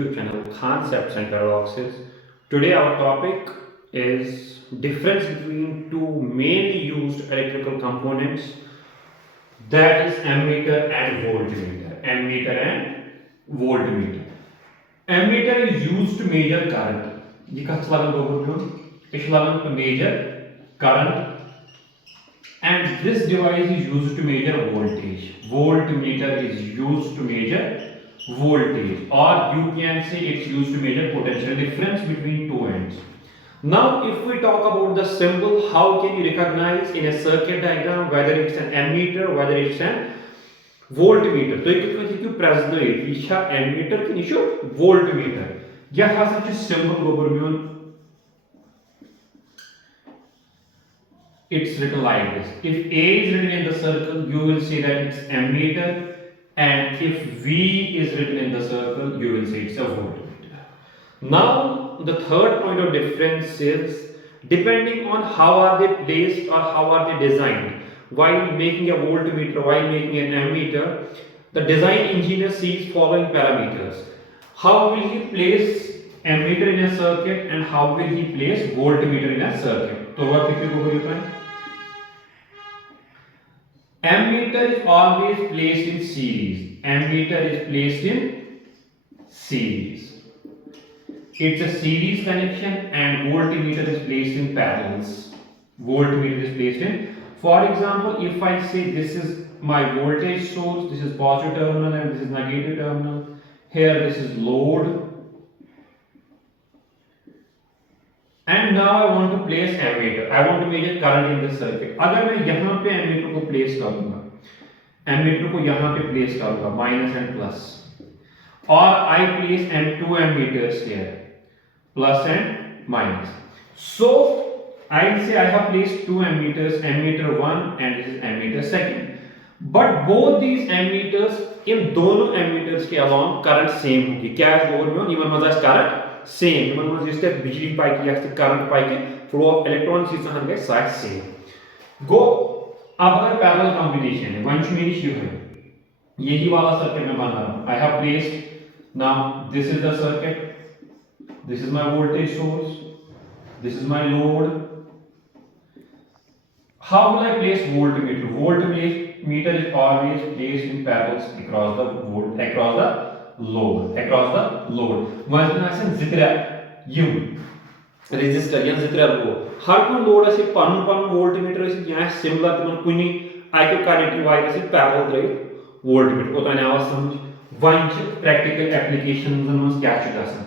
YouTube channel Khancepts and Paradoxes. Today our topic is difference between two mainly used electrical components, that is ammeter and voltmeter. Ammeter and voltmeter. Ammeter is used to measure current. It is to measure current, and this device is used to measure voltage. Voltmeter is used to measure voltage, or you can say it's used to measure potential difference between two ends. Now if we talk about the symbol, how can you recognize in a circuit diagram whether it's an ammeter, whether it's an voltmeter? So you can present this ammeter and this voltmeter. Yet has such a symbol. It's written like this. If A is written in the circle, you will see that it's ammeter, and if V is written in the circle, you will see it's a voltmeter. Now the third point of difference is depending on how are they placed or how are they designed. While making a voltmeter, while making an ammeter, the design engineer sees following parameters. How will he place ammeter in a circuit and how will he place voltmeter in a circuit? So what ammeter is always placed in series. Ammeter is placed in series. It's a series connection, and voltmeter is placed in parallels. Voltmeter is placed in, for example, if I say this is my voltage source, this is positive terminal and this is negative terminal. Here this is load. And now I want to place ammeter. I want to measure current in the circuit. अगर मैं यहाँ पे ammeter को place करूँगा, ammeter को यहाँ पे place करूँगा, minus and plus, or I place two ammeters here, plus and minus. So I'll say I have placed two ammeters, ammeter 1 and this is ammeter 2. But both these ammeters, इन दोनों ammeters के along current same होगी. क्या है दोनों? Even मज़ा current same. Even मज़ा जिससे बिजली पाई की या current पाई के flow of electrons इस तरह के size same. Go. अब अगर parallel combination है, वंश मेरी शिव है, यही वाला circuit मैं बना रहा हूँ. I have placed, now this is the circuit. This is my voltage source. This is my load. How will I place voltmeter? Voltmeter is always placed in parallels across the load. Once you have zitra resistor या zitra load, हर कोई load ऐसे pan voltmeter ऐसे यहाँ similar तो मन कुनी आके connecting wire ऐसे parallel रहे voltmeter को तो ना आवाज़ समझ. One practical applications and क्या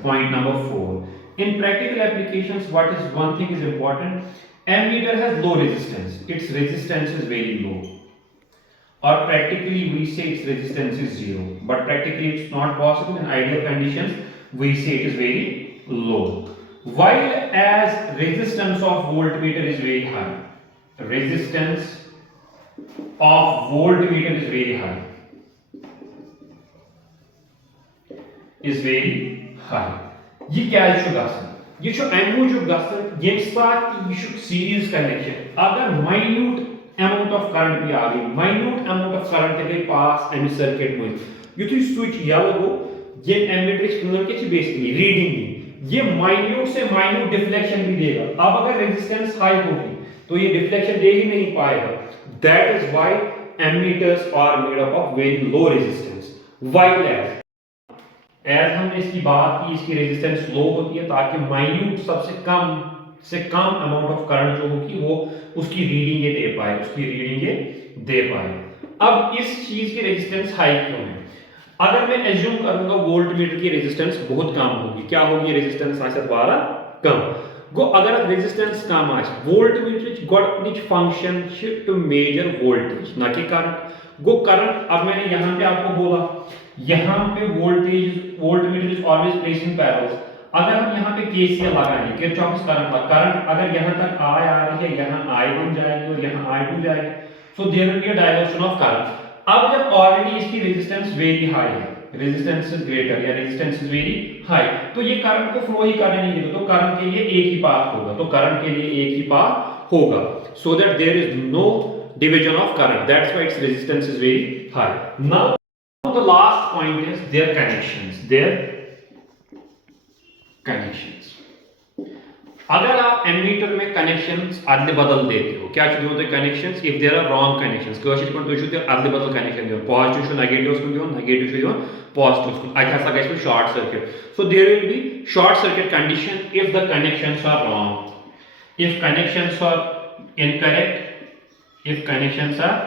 point number 4. In practical applications, what is one thing is important. Ammeter has low resistance. Its resistance is very low. Or practically we say its resistance is 0. But practically it's not possible. In ideal conditions, we say it is very low. While as resistance of voltmeter is very high. Resistance of voltmeter is very high. Is very high. ये क्या issue गसन? ये show एमूजूब गसन ये साथ ये show series connection. अगर minute amount of current भी आ गई, minute amount of current के पास एम सर्किट में, ये तो स्विच यालो हो, ये एमीटर एक्सटर्नल के बेसिकली रीडिंग भी, ये minute से minute डिफ्लेक्शन भी देगा. अब अगर रेजिस्टेंस हाई होगी, तो ये डिफ्लेक्शन दे ही नहीं पाएगा. That is why ammeters are made up of very low resistance. While as हमने इसकी बात की, इसकी रेजिस्टेंस लो होती है ताकि माइन्यूट सबसे कम अमाउंट ऑफ करंट जो होगी वो उसकी रीडिंग ये दे पाए. अब इस चीज की रेजिस्टेंस हाई क्यों है? अगर मैं एज्यूम करूंगा वोल्टमीटर की रेजिस्टेंस बहुत कम होगी, क्या होगी रेजिस्टेंस आसे 12 कम गो. अगर रेजिस्टेंस कम आए, वोल्टमीटर गोडनिच फंक्शन टू मेजर वोल्टेज ना कि करंट गो. करंट अब मैंने यहां पे आपको बोला, यहाँ पे voltmeter is always placed in parallels. अगर हम यहाँ पे केसीएल लगाएंगे, किरचॉफ्स करंट अगर यहाँ तक आई आ रही है, यहाँ आई बन जाएगी और यहाँ आई टू जाएगी, so there will be a diversion of current. अब जब ऑलरेडी इसकी रेजिस्टेंस वेरी हाई है, रेजिस्टेंस इज ग्रेटर या रेजिस्टेंस इज वेरी हाई, तो ये करंट को फ्लो ही करने नहीं देगा. तो करंट के लिए एक ही पाथ होगा, so that there is no division of current. That's why its resistance is very high. Now the last point is their connections. Their connections. अगर आप एमीटर में कनेक्शंस अदल बदल देते हो, क्या दिवन तुम connections if there are wrong connections, कशर पे तुम अदल बदल कनेक्शन दिवन, पॉजिटिव नेगेटिव कुन दिवन, नेगेटिव दिवन पॉजिटिव कुन, अत हसा गई short circuit. So there will be short circuit condition if the connections are wrong, if connections are incorrect, if connections are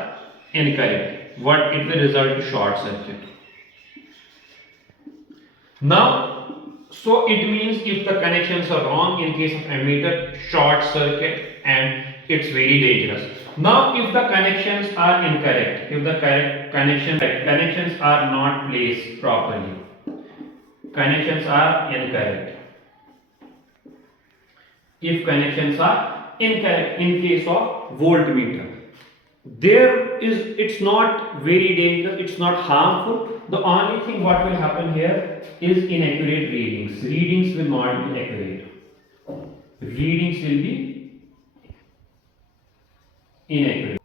incorrect, what it will result to short circuit. Now so it means if the connections are wrong in case of ammeter, short circuit, and it's very dangerous. Now if the connections are incorrect, if the connections are not placed properly, connections are incorrect, if connections are incorrect in case of voltmeter, there is, it's not very dangerous, it's not harmful. The only thing what will happen here is inaccurate readings will not be accurate, readings will be inaccurate.